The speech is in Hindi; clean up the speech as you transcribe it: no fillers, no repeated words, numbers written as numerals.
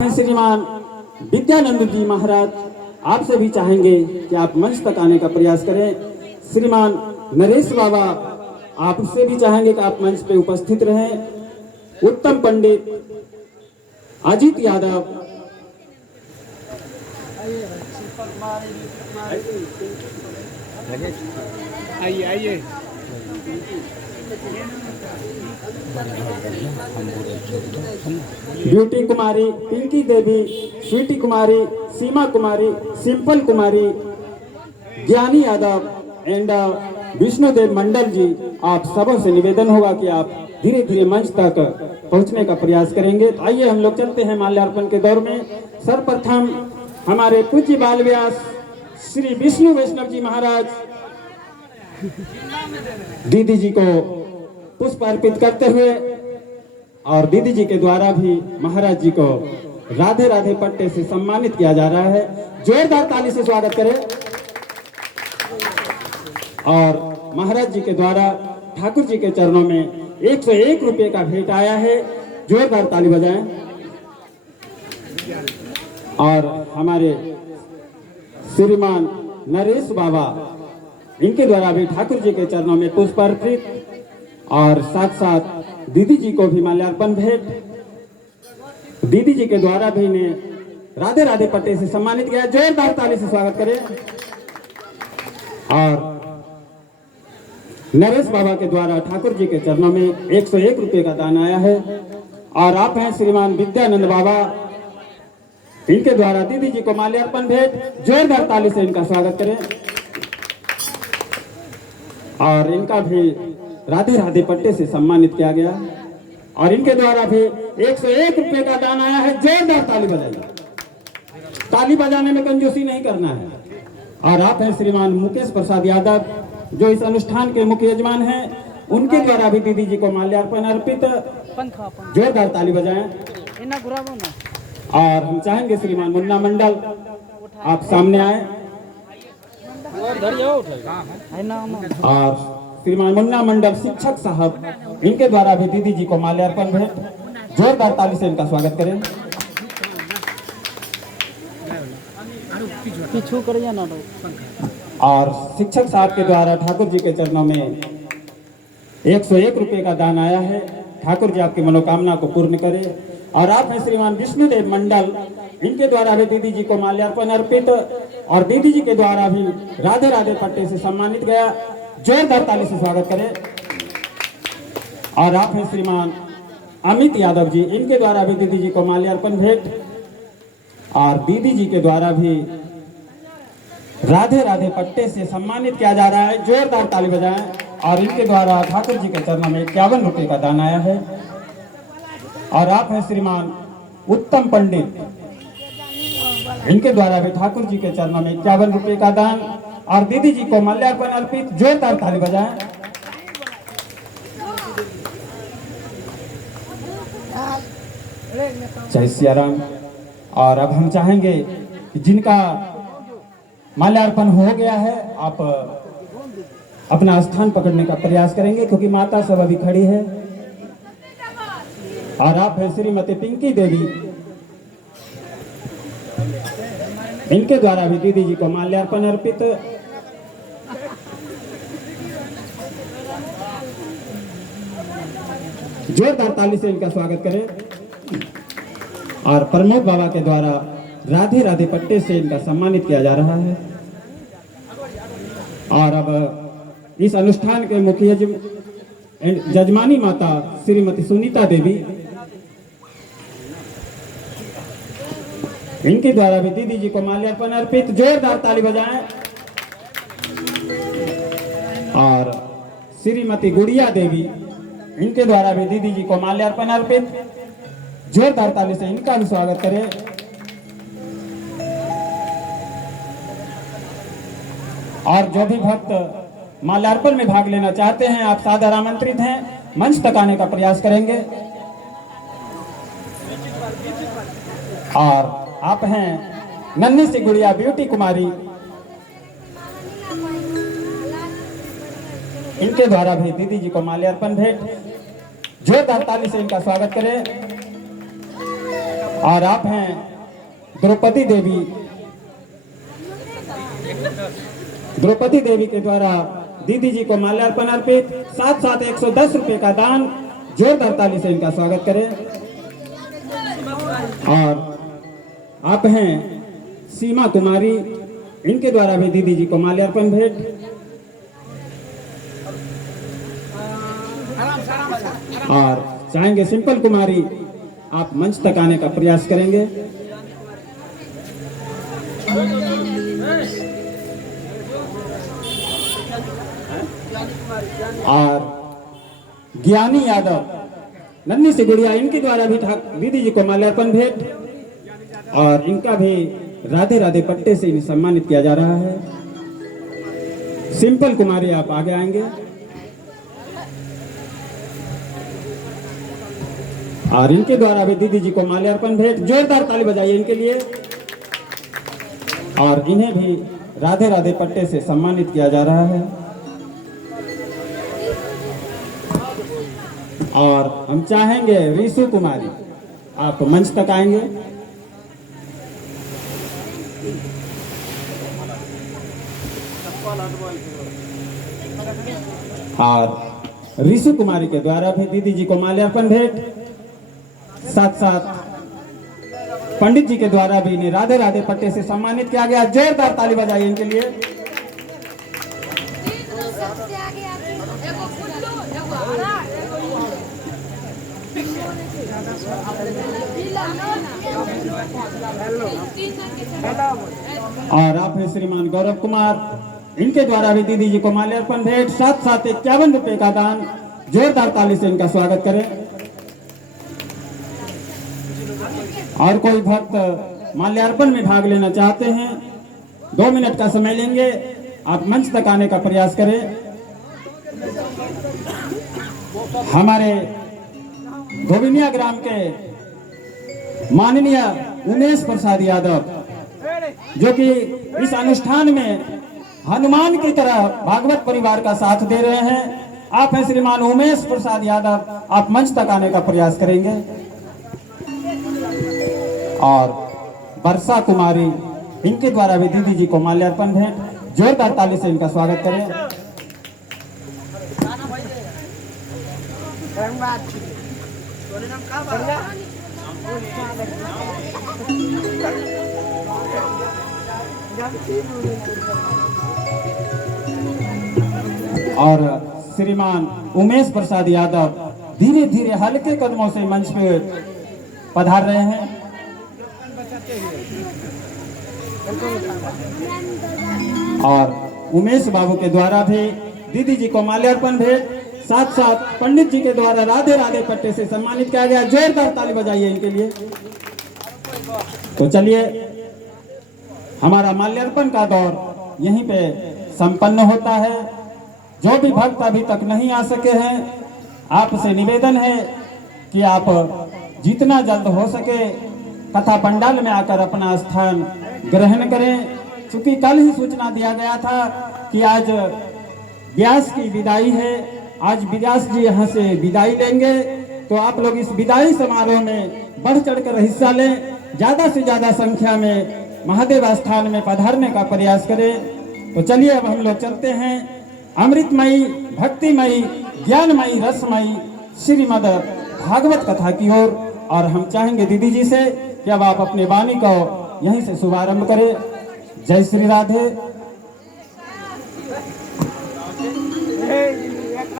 श्रीमान विद्यानंद जी महाराज आपसे भी चाहेंगे कि आप मंच तक आने का प्रयास करें। श्रीमान नरेश बाबा आपसे भी चाहेंगे कि आप मंच पे उपस्थित रहें। उत्तम पंडित अजीत यादव, आइए आइए। ब्यूटी कुमारी, पिंकी देवी, स्वीटी कुमारी, सीमा कुमारी, सिंपल कुमारी, ज्ञानी यादव एंड विष्णुदेव मंडल जी, आप सबों से निवेदन होगा कि आप धीरे धीरे मंच तक पहुंचने का प्रयास करेंगे। तो आइए हम लोग चलते हैं माल्यार्पण के दौर में। सर्वप्रथम हमारे पूज्य बाल व्यास श्री विष्णु वैष्णव जी महाराज दीदी जी को पुष्प अर्पित करते हुए और दीदी जी के द्वारा भी महाराज जी को राधे राधे पट्टे से सम्मानित किया जा रहा है। जोरदार ताली से स्वागत करें। और महाराज जी के द्वारा ठाकुर जी के चरणों में 101 रुपये का भेंट आया है। जोरदार ताली बजाएं। और हमारे श्रीमान नरेश बाबा, इनके द्वारा भी ठाकुर जी के चरणों में पुष्प अर्पित और साथ साथ दीदी जी को भी माल्यार्पण भेंट दीदी जी के द्वारा भी इन्हें राधे राधे पट्टे से सम्मानित किया। जोरदार ताली से स्वागत करें। और नरेश बाबा के द्वारा ठाकुर जी के चरणों में 101 रुपये का दान आया है। और आप हैं श्रीमान विद्यानंद बाबा, इनके द्वारा दीदी जी को माल्यार्पण भेंट। जोरदार ताली से इनका स्वागत करें। और इनका भी राधे राधे पट्टे से सम्मानित किया गया और इनके द्वारा भी 101 रुपये का दान आया है। जोरदार ताली बजाइए। ताली बजाने में कंजूसी नहीं करना है। और आप हैं श्रीमान मुकेश प्रसाद यादव, जो इस अनुष्ठान के मुख्य यजमान हैं, उनके द्वारा भी दीदी जी को माल्यार्पण अर्पित। जोरदार ताली बजाएं। और हम चाहेंगे श्रीमान मुन्ना मंडल आप सामने आए। और श्रीमान मुन्ना मंडल शिक्षक साहब, इनके द्वारा भी दीदी जी को माल्यार्पण भेंट। जोरदार ताली से इनका स्वागत करें। और शिक्षक साहब के द्वारा ठाकुर जी के चरणों में 101 रुपये का दान आया है। ठाकुर जी आपकी मनोकामना को पूर्ण करे। और आप हैं श्रीमान विष्णुदेव मंडल, इनके द्वारा भी दीदी जी को माल्यार्पण अर्पित और दीदी जी के द्वारा भी राधे राधे पट्टे से सम्मानित गया। जोरदार ताली से स्वागत करें। और आप हैं श्रीमान अमित यादव जी, इनके द्वारा भी दीदी जी को माल्यार्पण भेंट और दीदी जी के द्वारा भी राधे राधे पट्टे से सम्मानित किया जा रहा है। जोरदार ताली बजाएं। और इनके द्वारा ठाकुर जी के चरणों में 51 रुपये का दान आया है। और आप हैं श्रीमान उत्तम पंडित, इनके द्वारा भी ठाकुर जी के चरणों में 51 रुपये का दान और दीदी जी को माल्यार्पण अर्पित। जोरदार ताली बजाएं। जय सिया राम। और अब हम चाहेंगे कि जिनका माल्यार्पण हो गया है, आप अपना स्थान पकड़ने का प्रयास करेंगे, क्योंकि माता सब अभी खड़ी है। और आप हैं श्रीमती पिंकी देवी, इनके द्वारा भी दीदी जी को माल्यार्पण अर्पित। जोरदार ताली से इनका स्वागत करें। और प्रमोद बाबा के द्वारा राधे राधे पट्टे से इनका सम्मानित किया जा रहा है। और अब इस अनुष्ठान के मुख्य जजमानी माता श्रीमती सुनीता देवी, इनके द्वारा भी दीदी जी को माल्यार्पण अर्पित। जोरदार ताली बजाएं। और श्रीमती गुड़िया देवी, इनके द्वारा भी दीदी जी को माल्यार्पण अर्पित। जोरदार ताली से इनका भी स्वागत करें। और जो भी भक्त माल्यार्पण में भाग लेना चाहते हैं, आप सादर आमंत्रित हैं। मंच तक आने का प्रयास करेंगे। और आप हैं नन्ही सी गुड़िया ब्यूटी कुमारी, इनके द्वारा भी दीदी जी को माल्यार्पण भेंट। जोरदार ताली से इनका स्वागत करें। और आप हैं द्रौपदी देवी। द्रौपदी देवी के द्वारा दीदी जी को माल्यार्पण अर्पित, साथ साथ 110 रुपए का दान। जोरदार ताली से इनका स्वागत करें। और आप हैं सीमा कुमारी, इनके द्वारा भी दीदी जी को माल्यार्पण भेंट। और चाहेंगे सिंपल कुमारी, आप मंच तक आने का प्रयास करेंगे। और ज्ञानी यादव, नन्ही सी गुड़िया, इनके द्वारा भी दीदी जी को माल्यार्पण भेंट। और इनका भी राधे राधे पट्टे से इन्हें सम्मानित किया जा रहा है। सिंपल कुमारी, आप आगे आएंगे। और इनके द्वारा भी दीदी जी को माल्यार्पण भेंट। जोरदार ताली बजाइए इनके लिए। और इन्हें भी राधे राधे पट्टे से सम्मानित किया जा रहा है। और हम चाहेंगे रीसु कुमारी, आप मंच तक आएंगे। और रीसु कुमारी के द्वारा भी दीदी जी को माल्यार्पण भेंट। साथ साथ पंडित जी के द्वारा भी इन्हें राधे राधे पट्टे से सम्मानित किया गया। जोरदार ताली बजाइए इनके लिए। और आप हैं श्रीमान गौरव कुमार, इनके द्वारा भी दीदी जी को माल्यार्पण भेंट, साथ साथ 51 रुपए का दान। जोरदार ताली से इनका स्वागत करें। और कोई भक्त माल्यार्पण में भाग लेना चाहते हैं, 2 मिनट का समय लेंगे, आप मंच तक आने का प्रयास करें। हमारे गोविनिया ग्राम के माननीय उमेश प्रसाद यादव, जो कि इस अनुष्ठान में हनुमान की तरह भागवत परिवार का साथ दे रहे हैं, आप हैं श्रीमान उमेश प्रसाद यादव, आप मंच तक आने का प्रयास करेंगे। और वर्षा कुमारी, इनके द्वारा भी दीदी जी को माल्यार्पण भेंट। जोरदार ताली से इनका स्वागत करें। और श्रीमान उमेश प्रसाद यादव धीरे धीरे हल्के कदमों से मंच पे पधार रहे हैं। और उमेश बाबू के द्वारा भी दीदी जी को माल्यार्पण भेंट, साथ साथ पंडित जी के द्वारा राधे राधे पट्टे से सम्मानित किया गया। जोरदार ताली बजाइए इनके लिए। तो चलिए, हमारा माल्यार्पण का दौर यहीं पे संपन्न होता है। जो भी भक्त अभी तक नहीं आ सके हैं, आपसे निवेदन है कि आप जितना जल्द हो सके कथा पंडाल में आकर अपना स्थान ग्रहण करें। चूंकि कल ही सूचना दिया गया था कि आज व्यास की विदाई है, आज व्यास जी यहाँ से विदाई लेंगे, तो आप लोग इस विदाई समारोह में बढ़ चढ़कर हिस्सा लें। ज्यादा से ज्यादा संख्या में महादेव स्थान में पधारने का प्रयास करें। तो चलिए, अब हम लोग चलते हैं अमृतमयी, भक्तिमयी, ज्ञानमयी, रसमयी श्रीमद भागवत कथा की ओर। और हम चाहेंगे दीदी जी से कि अब आप अपने वाणी को यहीं से शुभारंभ करें। जय श्री राधे।